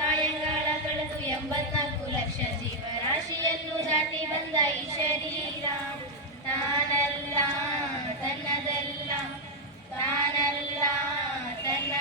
ಗಾಯಗಳ ತೊಳೆದು 84 ಲಕ್ಷ ಜೀವರಾಶಿಯನ್ನು ದಾಟಿ ಬಂದ ಈ ಶರೀರ ತಾನಲ್ಲ ತನ್ನದಲ್ಲ, ತಾನಲ್ಲ ತನ್ನ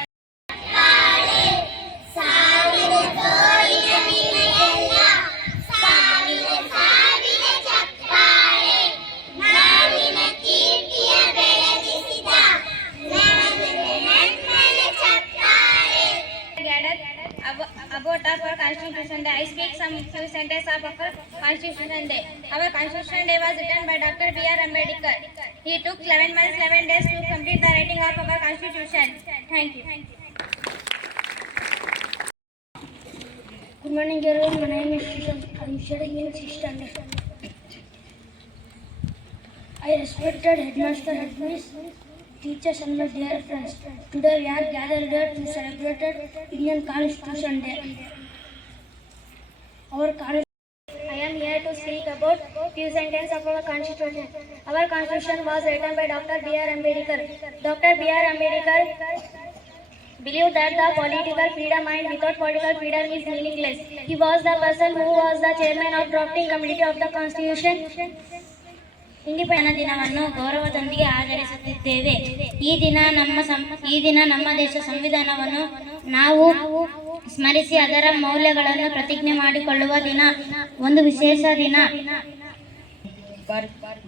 about our Constitution Day. I speak some few sentences of our Constitution Day. Our Constitution Day was written by Dr. B.R. Ambedkar. He took 11 months, 11 days to complete the writing of our Constitution. Thank you. Good morning, everyone. My name is Shishan. I am studying in 6th standard. I respected headmaster, headmistress, teachers and my dear friends. Today we are gathered here to celebrate Indian Constitution Day. I am here to speak about few sentences of our Constitution. Our Constitution was written by Dr. B.R. Ambedkar. Dr. B.R. Ambedkar believed that the political freedom and without political freedom is meaningless. He was the person who was the chairman of drafting committee of the Constitution. Independence ದಿನವನ್ನು ಗೌರವದೊಂದಿಗೆ ಆಚರಿಸುತ್ತಿದ್ದೇವೆ. ಈ ದಿನ ನಮ್ಮ ದೇಶ ಸಂವಿಧಾನವನ್ನು ನಾವು ಸ್ಮರಿಸಿ ಅದರ ಮೌಲ್ಯಗಳನ್ನು ಪ್ರತಿಜ್ಞೆ ಮಾಡಿಕೊಳ್ಳುವ ದಿನ, ಒಂದು ವಿಶೇಷ ದಿನ.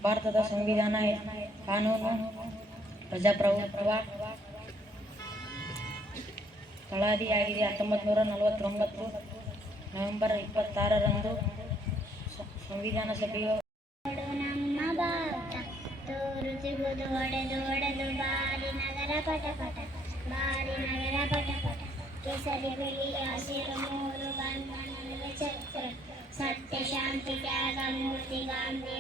ಭಾರತದ ಸಂವಿಧಾನ ಕಾನೂನು ಪ್ರಜಾಪ್ರಭುತ್ವ ತಳಹದಿಯಾಗಿದೆ. 1949 ನವೆಂಬರ್ 26ರಂದು ಸಂವಿಧಾನ ಸಭೆಯು ಒಡೆದು ಒಡೆದು ಬಾರಿ ನಗರ ಪಟ ಪಟ, ಬಾರಿ ನಗರ ಪಟ ಪಟ, ಕೇಸರಿ ಬಿಳಿ ಹಸಿರು ಮೂರು ಬಣ್ಣದ ಛತ್ರ, ಸತ್ಯ ಶಾಂತಿ ತ್ಯಾಗ ಮೂರ್ತಿ ಗಾಂಧಿ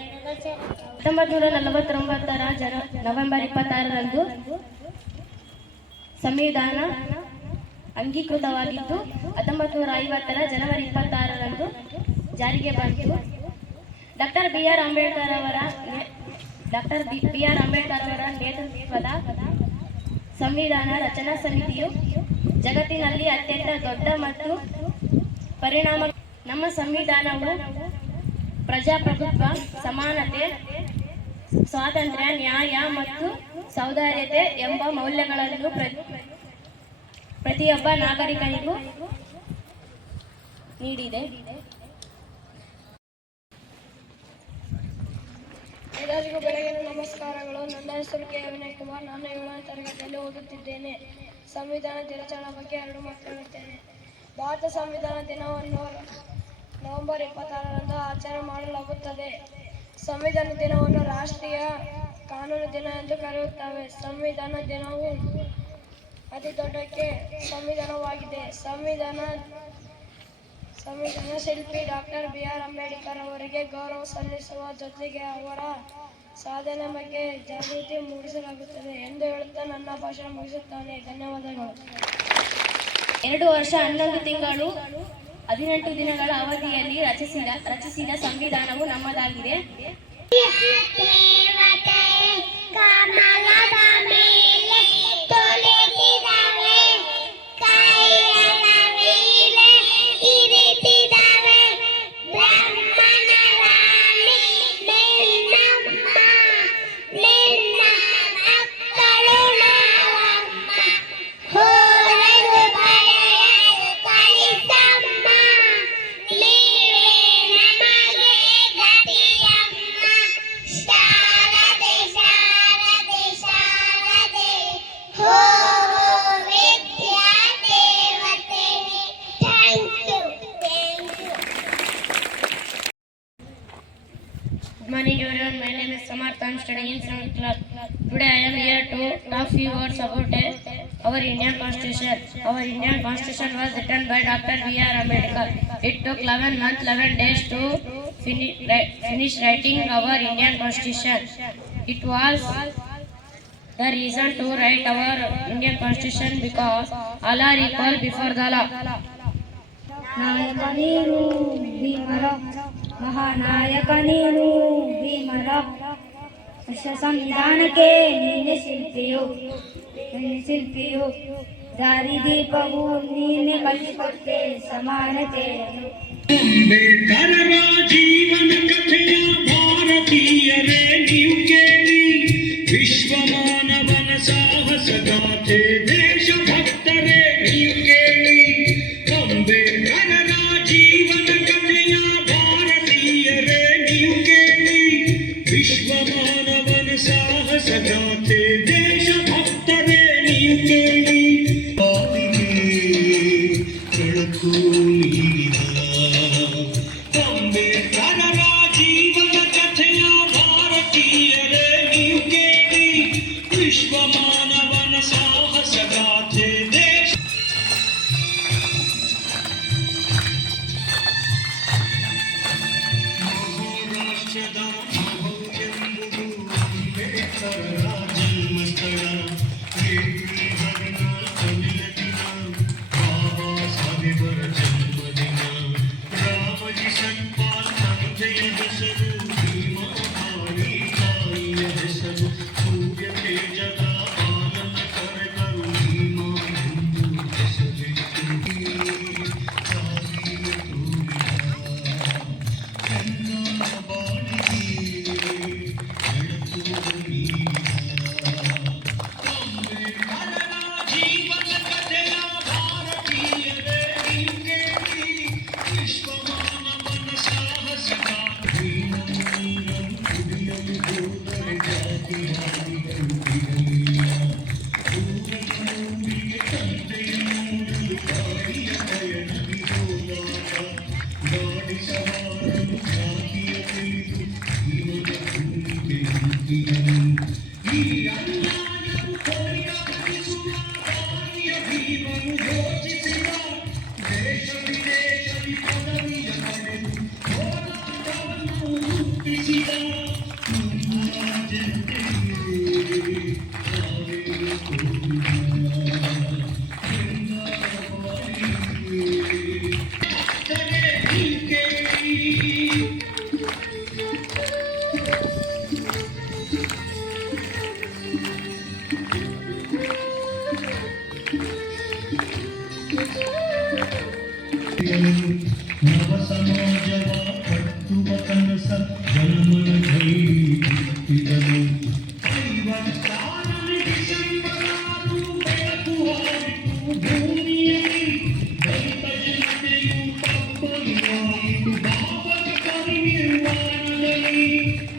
1949 ನವೆಂಬರ್ 26ರಂದು ಸಂವಿಧಾನ ಅಂಗೀಕೃತವಾಗಿದ್ದು 1950 ಜನವರಿ 26ರಂದು ಜಾರಿಗೆ ಬಂತು. ಡಾಕ್ಟರ್ ಬಿ ಆರ್ ಅಂಬೇಡ್ಕರ್ ಅವರ ನೇತೃತ್ವದ ಸಂವಿಧಾನ ರಚನಾ ಸಮಿತಿಯು ಜಗತ್ತಿನಲ್ಲಿ ಅತ್ಯಂತ ದೊಡ್ಡ ಮತ್ತು ಪರಿಣಾಮ. ನಮ್ಮ ಸಂವಿಧಾನವು ಪ್ರಜಾಪ್ರಭುತ್ವ, ಸಮಾನತೆ, ಸ್ವಾತಂತ್ರ್ಯ, ನ್ಯಾಯ ಮತ್ತು ಸೌಹಾರ್ದತೆ ಎಂಬ ಮೌಲ್ಯಗಳನ್ನು ಪ್ರತಿಯೊಬ್ಬ ನಾಗರಿಕನಿಗೂ ನೀಡಿದೆ. ಎಲ್ಲರಿಗೂ ಬೆಳಗಿನ ನಮಸ್ಕಾರಗಳು. ನನ್ನ ಹೆಸರು ಕೆ ವಿನಯ್ ಕುಮಾರ್. ನಾನು 7ನೇ ತರಗತಿಯಲ್ಲಿ ಓದುತ್ತಿದ್ದೇನೆ. ಸಂವಿಧಾನ ದಿನಾಚರಣೆ ಬಗ್ಗೆ 2 ಮಾತನಾಡುತ್ತೇನೆ. ಭಾರತ ಸಂವಿಧಾನ ದಿನವನ್ನು ನವೆಂಬರ್ 26ರಂದು ಆಚರಣೆ ಮಾಡಲಾಗುತ್ತದೆ. ಸಂವಿಧಾನ ದಿನವನ್ನು ರಾಷ್ಟ್ರೀಯ ಕಾನೂನು ದಿನ ಎಂದು ಕರೆಯುತ್ತೇವೆ. ಸಂವಿಧಾನ ದಿನವು ಅತಿ ದೊಡ್ಡ ಸಂವಿಧಾನವಾಗಿದೆ. ಸಂವಿಧಾನ ಶಿಲ್ಪಿ ಡಾಕ್ಟರ್ ಬಿ ಆರ್ ಅಂಬೇಡ್ಕರ್ ಅವರಿಗೆ ಗೌರವ ಸಲ್ಲಿಸುವ ಜೊತೆಗೆ ಅವರ ಸಾಧನೆ ಬಗ್ಗೆ ಜಾಗೃತಿ ಮೂಡಿಸಲಾಗುತ್ತದೆ ಎಂದು ಹೇಳುತ್ತಾ ನನ್ನ ಭಾಷಣ ಮುಗಿಸುತ್ತಾನೆ. ಧನ್ಯವಾದಗಳು. 2 ವರ್ಷ 11 ತಿಂಗಳು 18 ದಿನಗಳ ಅವಧಿಯಲ್ಲಿ ರಚಿಸಿದ ಸಂವಿಧಾನವು ನಮ್ಮದಾಗಿದೆ. Good morning everyone, my name is Samarth. I am studying in 7th class. Today I am here to talk few words about Our Indian Constitution was written by Dr. B.R. Ambedkar. It took 11 months, 11 days to finish writing our Indian Constitution. It was the reason to write our Indian Constitution because all are equal before the law. ನಾಯಕ ನೀನು ಭೀಮರಾವ್, ಮಹಾನಾಯಕ ನೀನು ಭೀಮರಾವ್, ವಿಶ್ವ ಸಂವಿಧಾನಕ್ಕೆ ನೀನೆ ಶಿಲ್ಪಿಯು, ದಾರಿದೀಪವು ನೀನೆ ಕಲಿಸಿಕೊಟ್ಟೆ ಸಮಾನತೆಯನ್ನು. ಅಂಬೇಡ್ಕರರ ಜೀವನ ಕಥೆಯ ಭಾರತೀಯರೇ ನೀವು ಕೇಳಿ, ವಿಶ್ವ ಮಾನವನ ಸಾಹಸ ಗಾಥೆ ದೇಶಭಕ್ತರೇ ನೀವು ಕೇಳಿ. ಅಂಬೇಡ್ಕರರ ಜೀವನ ಕಥೆಯ ಭಾರತೀಯರೇ ನೀವು ಕೇಳಿ, ವಿಶ್ವ ಮಾನವನ ಸಾಹಸ ಗಾಥೆ ದೇಶಭಕ್ತರೇ ನೀವು ಕೇಳಿ. ಬೆಳಕು ನೀಡಿದ ಅಂಬೇಡ್ಕರರ ಜೀವನ ಕಥೆಯ ಭಾರತೀಯರೇ ನೀವು ಕೇಳಿ, ವಿಶ್ವ ಮಾನವನ ಸಾಹಸ ಗಾಥೆ ದೇಶ. ಮಹಾರಾಷ್ಟ್ರದ ಮಹೌ ಎಂಬುದು ಅಂಬೇಡ್ಕರರ ಜನ್ಮಸ್ಥಳ. ಏಪ್ರಿಲ್ 14 ದಿನ ಬಾಬಾ ಸಾಹೇಬರ ಜನ್ಮದಿನ. ರಾಮಜಿ ಸನ್ಪಾಲ್ ತಂದೆಯ ಹೆಸರು, ಭೀಮಾಬಾಯಿ ತಾಯಿಯ ಹೆಸರು. ಸೂರ್ಯ ತೇಜದ ಆನಂದ ಕರೆದರು, ಭೀಮಾ ಎಂದು ಹೆಸರಿಟ್ಟು ದಾರಿಯ ತೋರಿದ ಚಂದನ ಬಾಳಿಗೆ ಬೆಳಕು ನೀಡಿದ. ಅಂಬೇಡ್ಕರರ ಜೀವನ ಕಥೆಯ ಭಾರತೀಯರೇ ನೀವು ಕೇಳಿ, ವಿಶ್ವ ಮಾನವನ ಸಾಹಸ ಗಾಥೆ. ನೀರನ್ನು ಕುಡಿಯಲು ಹೋದರೆ ಜಾತಿ ಹಾದಿಗಳು ಬಿಡಲಿಲ್ಲ. ಊರನ ಊರಿಗೆ ತಂದೆಯ ನೋಡಲು ಗಾಡಿಯ ಪಯಣದಿ ಹೋದಾಗ, ಗಾಡಿ ಸವಾರನು ಜಾತಿಯ ತಿಳಿದು ಜೀವನ ಭೂಮಿಗೆ ನುಗ್ಗಿದನು. ಈ ಅನ್ಯಾಯವು ಪರಿಗಣಿಸುವ ದಾರಿಯ ಭೀಮನು ಯೋಚಿಸಿದ. ದೇಶ ವಿದೇಶದಿ ಪದವಿಯ ಪಡೆದು ಹೋರಾಟವನ್ನು ರೂಪಿಸಿದ. ನಮ್ಮ ಜನತೆಗೆ ತಾವೇ ತೋರಿದ ಬೆಂಗಾವಲಿಗೆ ಭಕ್ತರೇ ನೀವು ಕೇಳಿ. ನವ ಸಮಾಜವ ಕಟ್ಟುವ ಕನಸ ಜನಮನ ಧೈರ್ಯದನು. 56 ಡಿಸೆಂಬರ್ 6 ಬೆಳಕು ಹಾರಿತು ಭೂಮಿಯಲ್ಲಿ. ದಲಿತ ಜನತೆಯು ತಬ್ಬಲಿಯಾಯಿತು ಬಾಬರ ಪರಿನಿರ್ವಾಣದಲ್ಲಿ.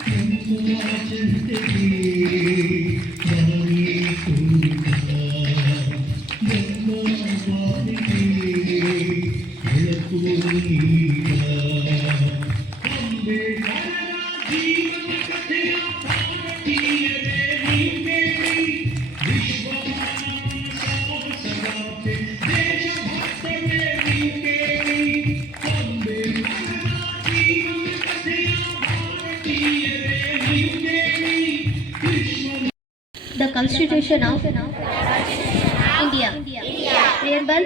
ಕೆಂಪುವ ಜನತೆಗೆ ದಾರಿ ತೋರಿದ ಬೆಂಬಲವಾದಿಗೆ ಬೆಳಕು ನೀಡಿದ. ಅಂಬೇಡ್ಕರರ ಜೀವನ ಕಥೆಯ ಭಾರತೀಯರೇ ನೀವು ಕೇಳಿ, ವಿಶ್ವ ಮಾನವನ ಸಾಹಸ ಗಾಥೆ ದೇಶಭಕ್ತರೇ ನೀವು ಕೇಳಿ. ಅಂಬೇಡ್ಕರರ ಜೀವನ ಕಥೆಯ ಭಾರತೀಯರೇ ನೀವು ಕೇಳಿ, ವಿಶ್ವ. The Constitution of India. Preamble.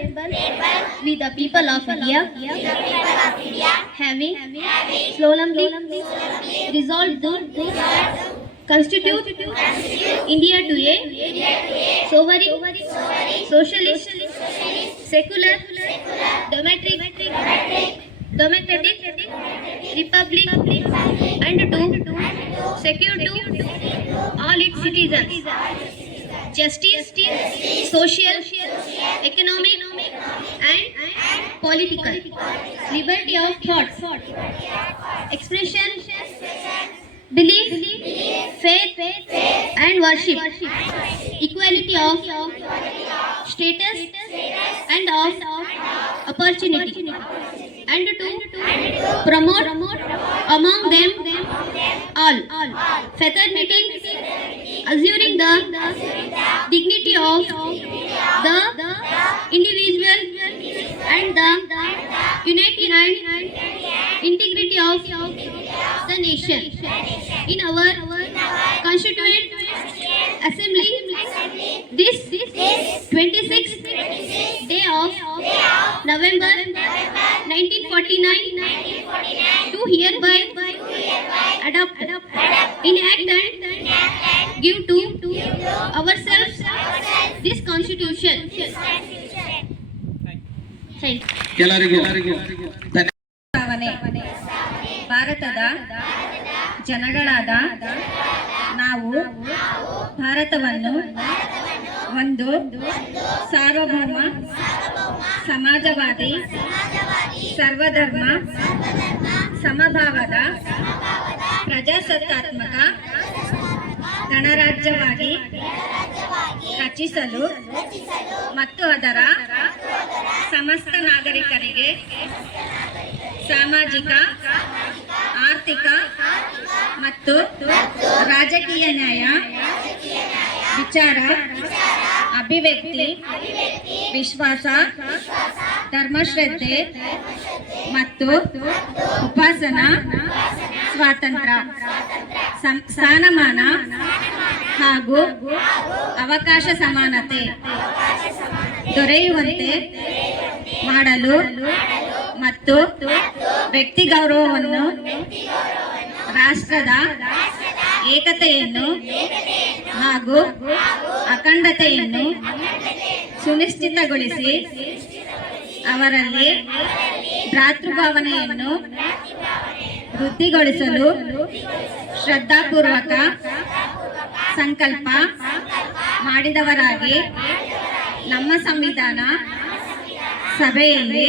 We the people of India, having solemnly resolved to constitute India to a sovereign, socialist, secular, democratic republic, and to secure to all its citizens justice, social, economic, and political liberty of thought, expression, belief, faith, and worship, equality of status and of opportunity, and to promote among them all fraternity, assuring the dignity of the individual and the unity and integrity of the nation. In our Constituent Assembly, this 26th day of November 1949, do hereby adopt, enact and give to ourselves this Constitution. Thank you. ಎಲ್ಲರಿಗೂ ಭಾವನೆ ಭಾರತದ ಜನಗಳಾದ ನಾವು ಭಾರತವನ್ನು ಒಂದು ಸಾರ್ವಭೌಮ ಸಮಾಜವಾದಿ ಸರ್ವಧರ್ಮ ಸಮಭಾವದ ಪ್ರಜಾಸತ್ತಾತ್ಮಕ ಗಣರಾಜ್ಯವಾಗಿ ರಚಿಸಲು ಮತ್ತು ಅದರ ಸಮಸ್ತ ನಾಗರಿಕರಿಗೆ ಸಾಮಾಜಿಕ ಆರ್ಥಿಕ ಮತ್ತು ರಾಜಕೀಯ ನ್ಯಾಯ ವಿಚಾರ ಅಭಿವ್ಯಕ್ತಿ ವಿಶ್ವಾಸ ಧರ್ಮಶ್ರದ್ಧೆ ಮತ್ತು ಉಪಾಸನಾ ಸ್ವಾತಂತ್ರ್ಯ ಸ್ಥಾನಮಾನ ಹಾಗೂ ಅವಕಾಶ ಸಮಾನತೆ ದೊರೆಯುವಂತೆ ಮಾಡಲು ಮತ್ತು ವ್ಯಕ್ತಿ ಗೌರವವನ್ನು ರಾಷ್ಟ್ರದ ಏಕತೆಯನ್ನು ಹಾಗೂ ಅಖಂಡತೆಯನ್ನು ಸುನಿಶ್ಚಿತಗೊಳಿಸಿ ಅವರಲ್ಲಿ ಭ್ರಾತೃಭಾವನೆಯನ್ನು ವೃದ್ಧಿಗೊಳಿಸಲು ಶ್ರದ್ಧಾಪೂರ್ವಕ ಸಂಕಲ್ಪ ಮಾಡಿದವರಾಗಿ ನಮ್ಮ ಸಂವಿಧಾನ ಸಭೆಯಲ್ಲಿ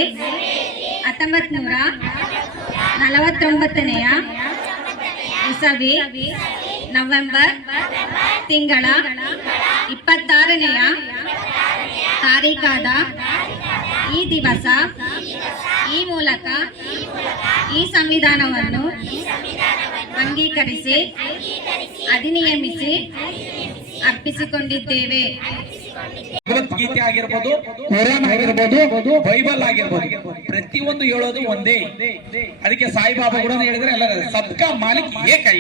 1949ನೇ ಇಸವಿ ನವೆಂಬರ್ ತಿಂಗಳ 26ನೇ ತಾರೀಖಾದ ಈ ದಿವಸ ಈ ಮೂಲಕ ಈ ಸಂವಿಧಾನವನ್ನು ಅಂಗೀಕರಿಸಿ ಅಧಿನಿಯಮಿಸಿ ಅರ್ಪಿಸಿಕೊಂಡಿದ್ದೇವೆ. ಭಗವದ್ಗೀತೆ ಆಗಿರ್ಬೋದು, ಕುರಾನ್ ಆಗಿರ್ಬೋದು, ಬೈಬಲ್ ಆಗಿರ್ಬೋದು, ಪ್ರತಿಯೊಂದು ಹೇಳೋದು ಒಂದೇ. ಅದಕ್ಕೆ ಸಾಯಿಬಾಬಾ ಕೂಡ ಹೇಳಿದ್ರೆ ಎಲ್ಲ ಸಬ್ಕಾ ಮಾಲಿಕ್ ಏಕೈ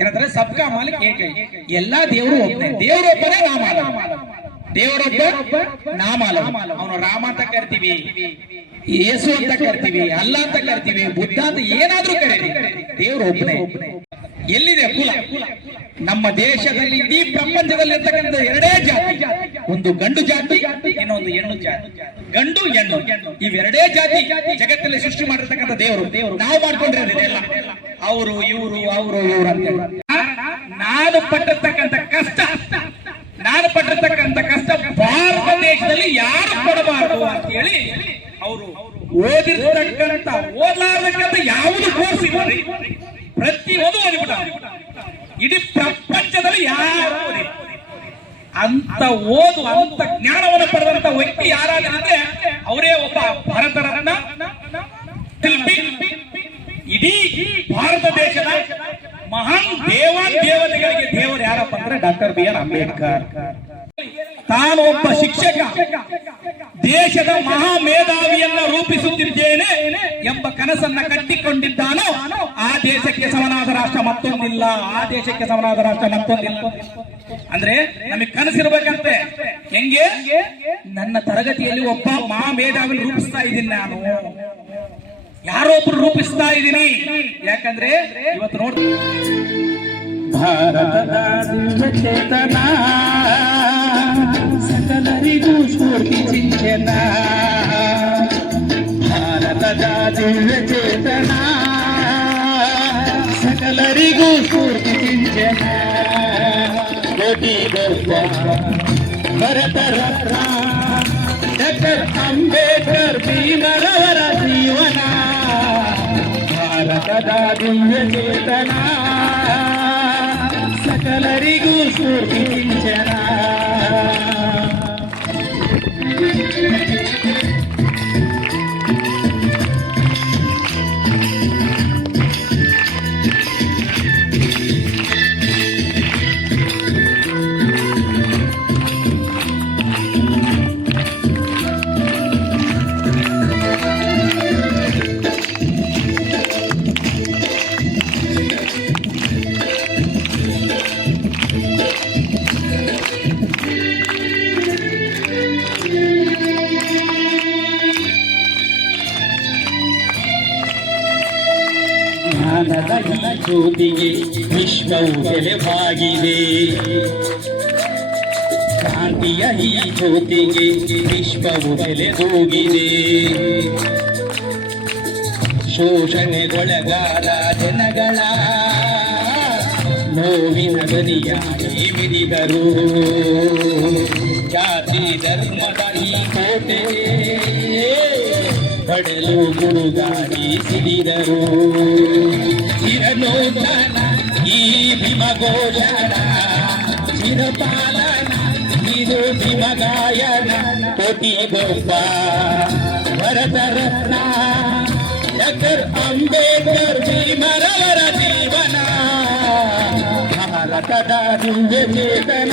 ಏನಂದ್ರೆ ಸಬ್ಕಾ ಮಾಲಿಕ್ ಏಕೈ. ಎಲ್ಲಾ ದೇವರು ಒಬ್ಬನೇ, ದೇವರೊಬ್ಬನೇ ನಾಮಾಲ, ದೇವರೊಬ್ಬ ನಾಮಾಲ. ಅವನು ರಾಮ ಅಂತ ಕರಿತೀವಿ, ಯೇಸು ಅಂತ ಕರಿತೀವಿ, ಅಲ್ಲ ಅಂತ ಕರಿತೀವಿ, ಬುದ್ಧ ಅಂತ ಏನಾದ್ರೂ ಕರೀರಿ, ದೇವರು ಒಬ್ಬನೇ. ಎಲ್ಲಿದೆ ಕುಲ? ನಮ್ಮ ದೇಶದಲ್ಲಿ ಇಡೀ ಪ್ರಪಂಚದಲ್ಲಿ ಇರ್ತಕ್ಕಂಥ ಎರಡೇ ಜಾತಿ, ಒಂದು ಗಂಡು ಜಾತಿ, ಇನ್ನೊಂದು ಹೆಣ್ಣು ಜಾತಿ. ಗಂಡು ಹೆಣ್ಣು ಇವೆರಡೇ ಜಾತಿ ಜಗತ್ತಲ್ಲಿ ಸೃಷ್ಟಿ ಮಾಡಿರ್ತಕ್ಕಂಥ ದೇವರು. ನಾವು ಮಾಡ್ಕೊಂಡಿರೋದಿಲ್ಲ ಅವರು ಇವರು ಅಂತ. ನಾನು ಪಟ್ಟಿರ್ತಕ್ಕಂಥ ಕಷ್ಟ ಭಾರತ ದೇಶದಲ್ಲಿ ಯಾರು ಪಡಬಾರದು ಅಂತ ಹೇಳಿ ಅವರು ಓದಿರ್ತಕ್ಕಂಥ ಓದಲಾರ್ದಕ್ಕಂಥ ಯಾವುದು ಕೋರ್ಸ್ ಇಲ್ಲ, ಪ್ರತಿಯೊಂದು ಓದಿಬಿಟ್ಟ. ಇಡೀ ಪ್ರಪಂಚದಲ್ಲಿ ಯಾರು ಅಂತ ಅಂತ ಜ್ಞಾನವನ್ನು ಪಡೆದಂತ ವ್ಯಕ್ತಿ ಯಾರಾದ್ರೆ ಅವರೇ ಒಬ್ಬ ಭಾರತ ರತ್ನ ಶಿಲ್ಪಿ. ಇಡೀ ಭಾರತ ದೇಶದ ಮಹಾನ್ ದೇವತೆಗಳಿಗೆ ದೇವರು ಯಾರಪ್ಪ ಅಂದ್ರೆ ಡಾಕ್ಟರ್ BR ಅಂಬೇಡ್ಕರ್. ತಾನು ಒಬ್ಬ ಶಿಕ್ಷಕ, ದೇಶದ ಮಹಾ ಮೇಧಾವಿಯನ್ನ ರೂಪಿಸುತ್ತಿದ್ದೇನೆ ಎಂಬ ಕನಸನ್ನ ಕಟ್ಟಿಕೊಂಡಿದ್ದಾನೋ ಆ ದೇಶಕ್ಕೆ ಸಮನಾದ ರಾಷ್ಟ್ರ ಮತ್ತೊಂದಿಲ್ಲ, ಅಂದ್ರೆ ನಮಗೆ ಕನಸಿರ್ಬೇಕಂತೆ. ಹೆಂಗೆ? ನನ್ನ ತರಗತಿಯಲ್ಲಿ ಒಬ್ಬ ಮಹಾ ಮೇಧಾವಿ ರೂಪಿಸ್ತಾ ಇದ್ದೀನಿ, ನಾನು ಯಾರೋ ಒಬ್ರು ರೂಪಿಸ್ತಾ ಇದ್ದೀನಿ. ಯಾಕಂದ್ರೆ ಇವತ್ತು ನೋಡಿ ಭಾರತದ ದಿವ್ಯ ಚೇತನ ಸಕಲರಿಗೂ ಸ್ಫೂರ್ತಿ ಚಿಂತನ. ಭಾರತದ ದಿವ್ಯ ಚೇತನ ಸಕಲರಿಗೂ ಸ್ಫೂರ್ತಿ ಚಿಂತನ. ಕೋಟಿ ಭರತ ರತ್ನ ಡಾಕ್ಟರ್ ಅಂಬೇಡ್ಕರ್ ಭೀಮರವರ ಜೀವನ. ಭಾರತದ ದಿವ್ಯ ಚೇತನ ಸಕಲರಿಗೂ ಸ್ಫೂರ್ತಿ ಕಿಂಚನ. ನನ್ನ ಜ್ಯೋತಿಗೆ ವಿಶ್ವವು ಬೆಲೆವಾಗಿದೆ ಕ್ರಾಂತಿಯ ಈ ಜ್ಯೋತಿಗೆ ವಿಶ್ವವು ಬೆಲೆದೂಗಿದೆ ಶೋಷಣೆಗೊಳಗಾದ ಜನಗಳ ನೋವಿನ ಗರಿಯಾಗಿ ಮಿಡಿದರು ಜಾತಿ ಧರ್ಮದ ಈ ಕೋಟೆ ಪಡೆಲು ಗುಡುಗಾಗಿ ಸಿಡಿದರು ಚಿರನೂತನ ಈ ಭೀಮಘೋಷಣ ಚಿರಪಾಲನ ಇದು ಭೀಮಗಾಯನ ಕೋಟಿಗೊಬ್ಬ ಭರತ ರತ್ನ ಡಾಕ್ಟರ್ ಅಂಬೇಡ್ಕರ್ ಭೀಮರವರ ಜೀವನ ಭಾರತದ ದಿವ್ಯ ಚೇತನ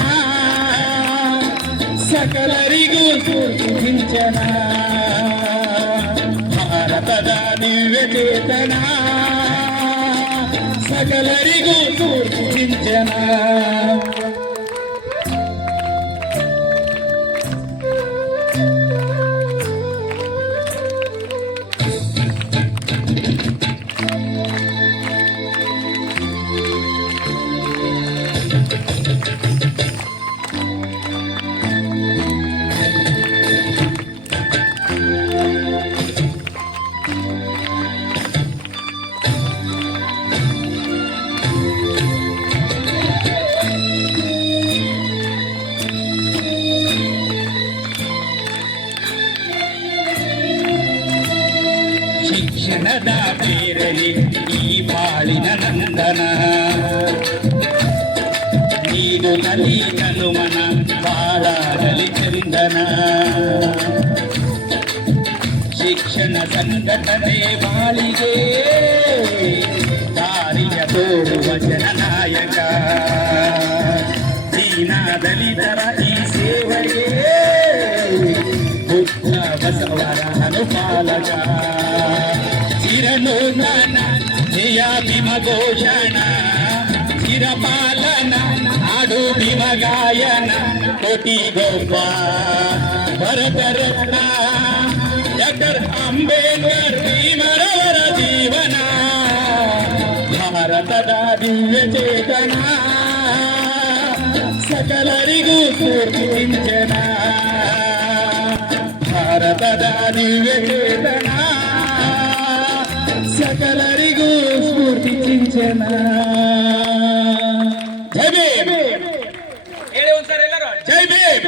ಸಕಲರಿಗೂ ಸ್ಫೂರ್ತಿ ಸಿಂಚನ ಭಾರತದ ದಿವ್ಯ ಚೇತನ ಸಕಲರಿಗೂ ಸ್ಫೂರ್ತಿ ಸಿಂಚನ ಶಿಕ್ಷಣದ ಬೇರಲಿ ಈ ಬಾಳಿನ ನಂದನ ನೀಡುತ್ತಲಿ ತನುಮನ ಬಾಳಾಡಲಿ ಚಂದನ ಶಿಕ್ಷಣ ಸಂಘಟನೆ ಬಾಳಿಗೆ ದಾರಿಯ ತೋರುವ ಜನನಾಯಕ ದೀನ ದಲಿತರ ಈ ಸೇವೆಗೆ ಬುದ್ಧ ಬಸವರ ಅನುಪಾಲಕ ಚಿರನೂತನ ಜಯ ಭೀಮಘೋಷಣ ಚಿರಪಾಲನ ನಾಡು ಭೀಮಗಾಯನ ಕೋಟಿಗೊಬ್ಬ ಭರತ ರತ್ನ ಡಾಕ್ಟರ್ ಅಂಬೇಡ್ಕರ್ ಭೀಮರವರ ಜೀವನ ಭಾರತದ ದಿವ್ಯ ಚೇತನ ಸಕಲರಿಗೂ ಸ್ಫೂರ್ತಿ ಸಿಂಚನ ಭಾರತದ ದಿವ್ಯ ಚೇತನ ಸಕಲರಿಗೂ ಸ್ಫೂರ್ತಿ ಸಿಂಚನ ಜೈ ಭೀಮ್ ಹೇಳಿ ಒಂದ್ಸರಿ ಎಲ್ಲರೂ ಜೈ ಭೀಮ್